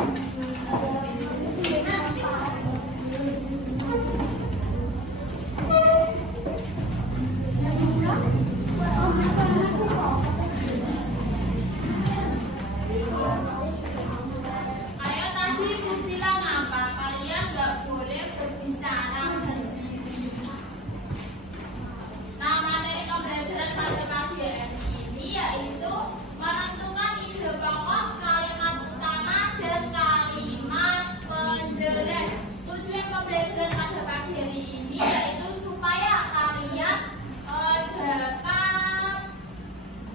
Ayo tadi Ibu bilang apa? Kalian nggak boleh berbicara sendiri. Nama dari pembelajaran pada pagi ini yaitu menentukan ide pokok, kalimat utama, dan kalimat penjelas. Tujuan pembelajaran pada pagi hari ini yaitu supaya kalian dapat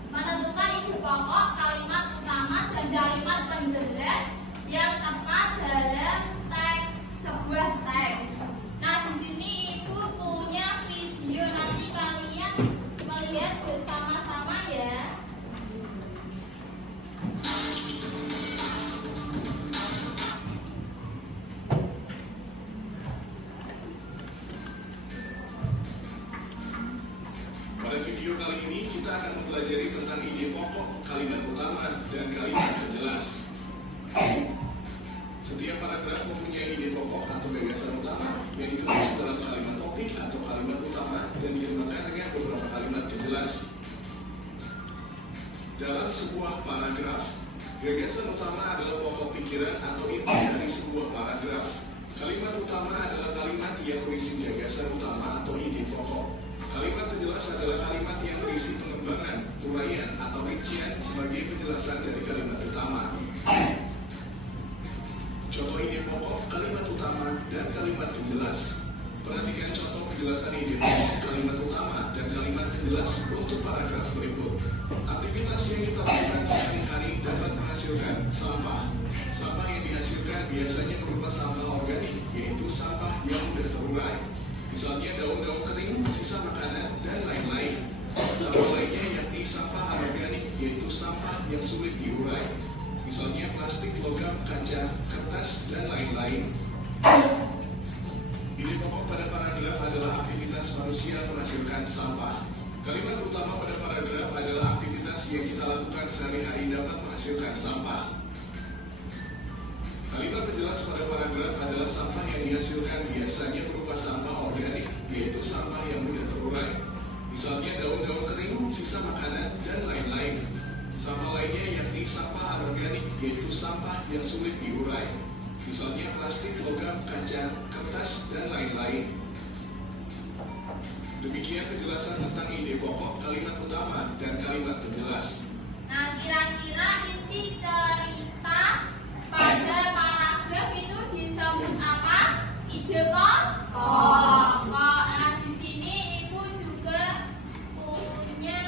menentukan ide pokok, kalimat utama, dan kalimat penjelas yang tepat dalam teks sebuah teks. Nah, di sini Ibu punya video, nanti kalian melihat bersama-sama ya. Pada video kali ini kita akan mempelajari tentang ide pokok, kalimat utama, dan kalimat penjelas. Setiap paragraf mempunyai ide pokok atau gagasan utama yang ditulis dalam kalimat topik atau kalimat utama dan dikembangkan dengan beberapa kalimat penjelas. Dalam sebuah paragraf, gagasan utama adalah pokok pikiran atau inti dari sebuah paragraf. Kalimat utama adalah kalimat yang berisi gagasan utama atau ide pokok. Kalimat penjelas adalah kalimat yang berisi pengembangan, uraian, atau rincian sebagai penjelasan dari kalimat utama. Contoh ide pokok, kalimat utama, dan kalimat penjelas. Perhatikan contoh penjelasan ide pokok, kalimat utama, dan kalimat penjelas untuk paragraf berikut. Aktivitas yang kita lakukan sehari-hari dapat menghasilkan sampah. Sampah yang dihasilkan biasanya berupa sampah organik, yaitu sampah yang mudah terurai. Misalnya daun-daun kering, sisa makanan, dan lain-lain. Sampah lainnya yakni sampah anorganik, yaitu sampah yang sulit diurai. Misalnya plastik, logam, kaca, kertas, dan lain-lain. Ide pokok pada paragraf adalah aktivitas manusia menghasilkan sampah. Kalimat utama pada paragraf adalah aktivitas yang kita lakukan sehari-hari dapat menghasilkan sampah. Kalimat penjelas pada paragraf adalah sampah yang dihasilkan biasanya berupa sampah organik, yaitu sampah yang mudah terurai. Misalnya daun-daun kering, sisa makanan, dan lain-lain. Sampah lainnya yakni sampah anorganik, yaitu sampah yang sulit diurai. Misalnya plastik, logam, kaca, kertas, dan lain-lain. Demikian penjelasan tentang ide pokok, kalimat utama, dan kalimat penjelas. Nah, kira-kira isi cerita pada paragraf itu disebut apa? Ide pokok. Nah, di sini Ibu juga punya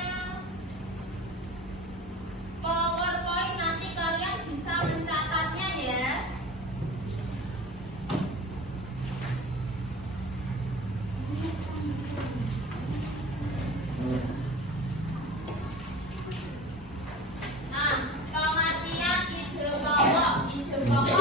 PowerPoint, nanti kalian bisa mencatatnya ya. Nah, pengertian ide pokok. Ide pokok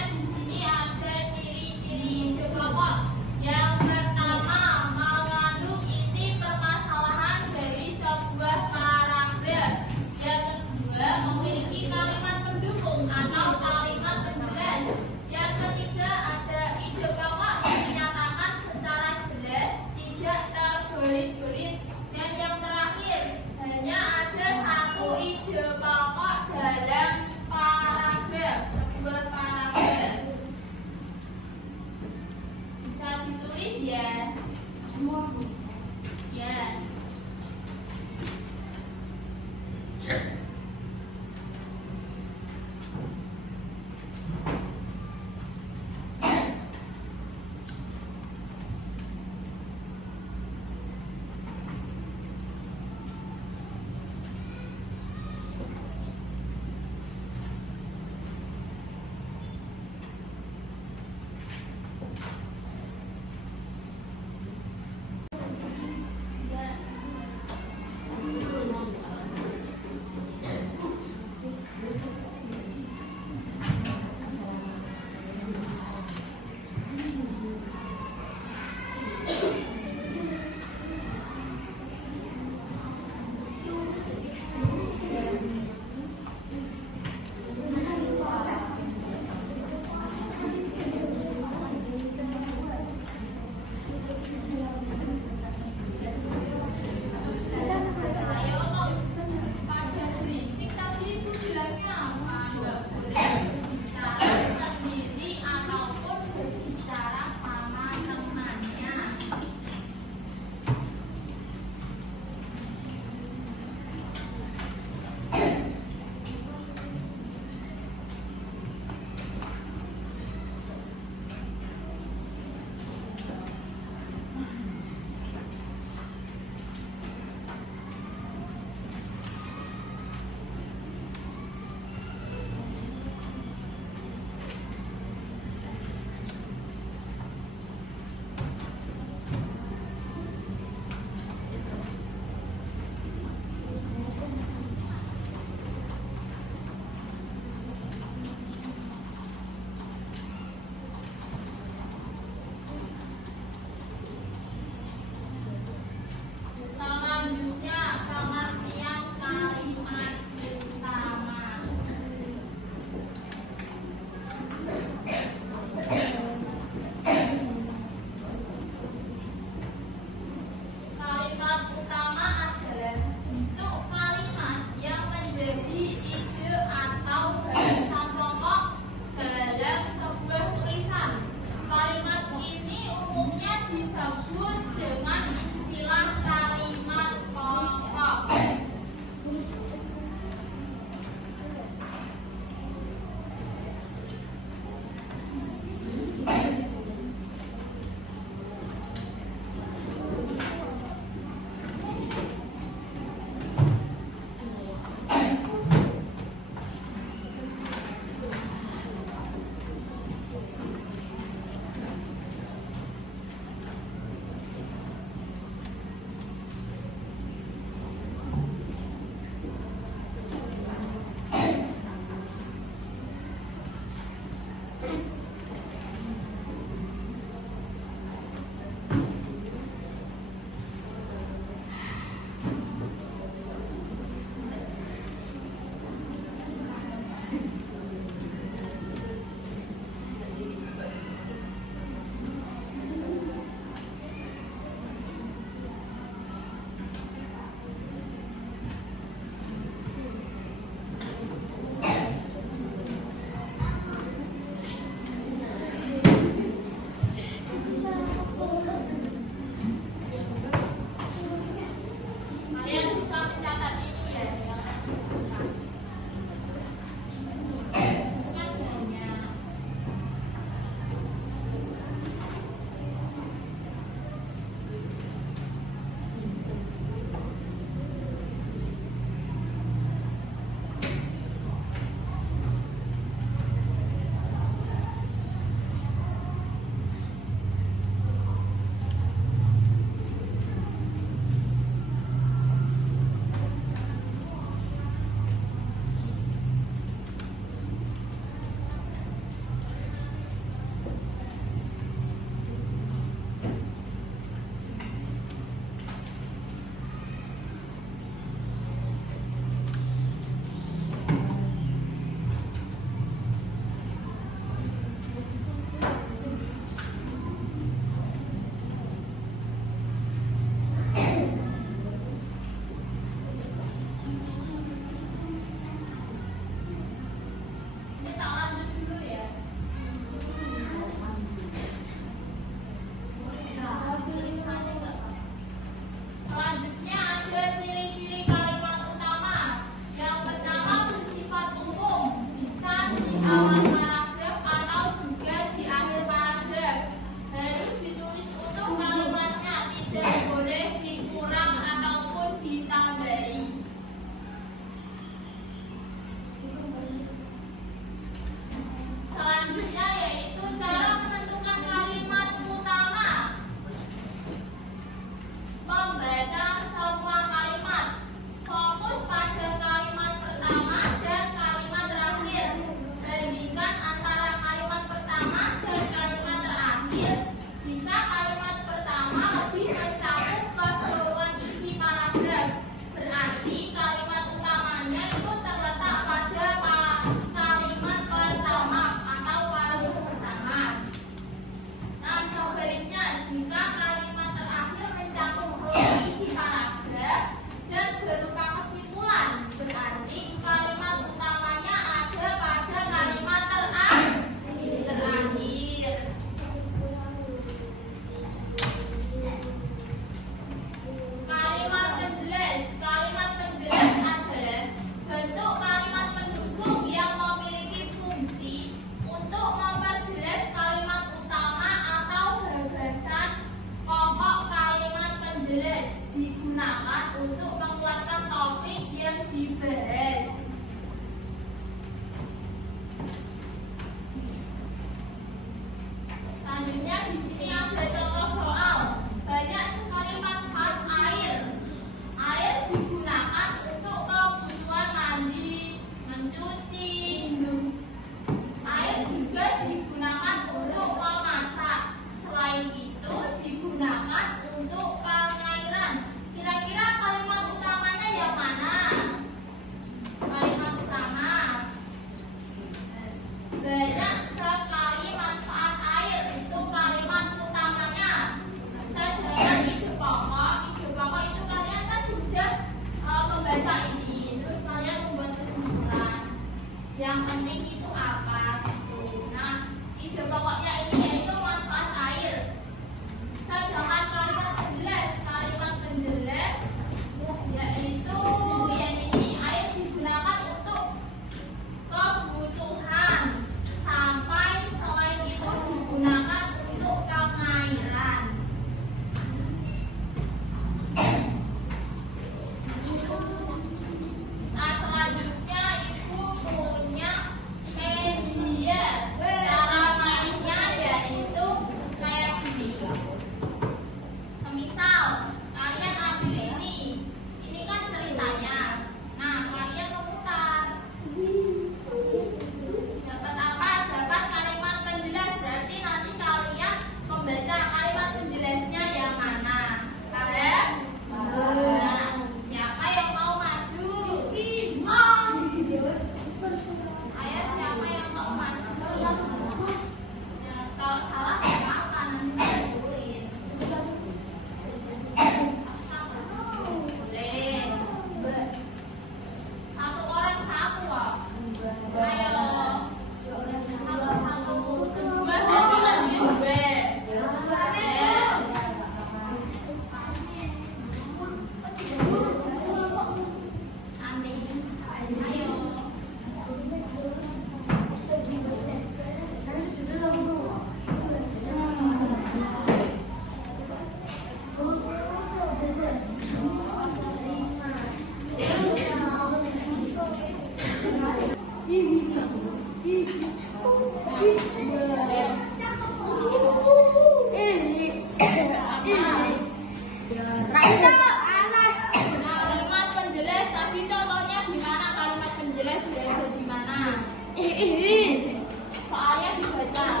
Soalnya dibaca.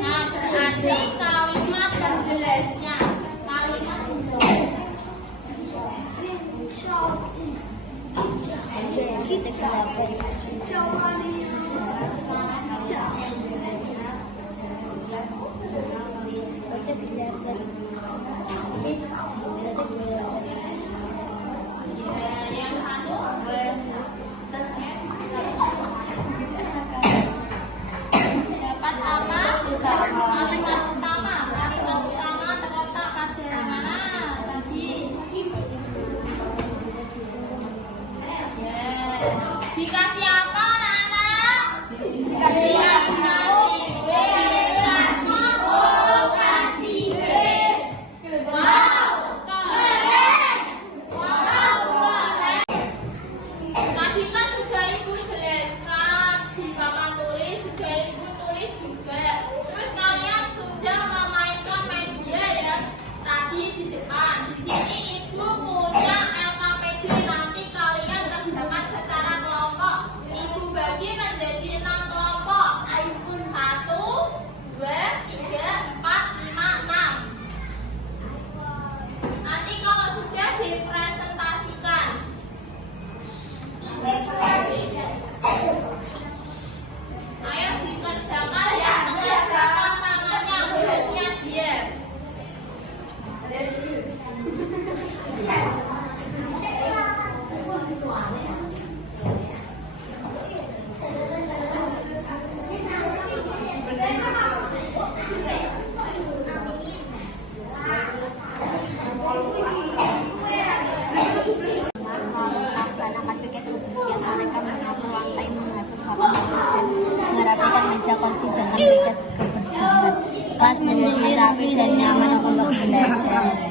Nah, berarti kalimat berjelasnya. Kalimat yang satu dapat apa? Kalimat utama. Kalimat utama terletak pada mana? Tadi. Dikasih apa anak-anak? Dikasih B, kasih O, kasih B. Wow, keren. Wow, keren. Tadi kan sudah ibu jelaskan di papan tulis, sudah ibu tulis juga. Terus kalian sudah memainkan media yang tadi di depan. Di sini ibu punya LKPD, nanti kalian kerjakan secara kelompok. Ibu bagi menjadi 6 kelompok. 1, 2, 3, 4, 5, 6. Nanti kalau sudah dipresentasikan. Ayo dikerjakan yang mengerjakan tangannya, mulutnya dia. melaksanakan kegiatan kebersihan, mereka menyapu lantai, menghapus sampah dan merapikan meja kursi dengan kegiatan kebersihan. Kelas menjadi rapi dan nyaman untuk belajar.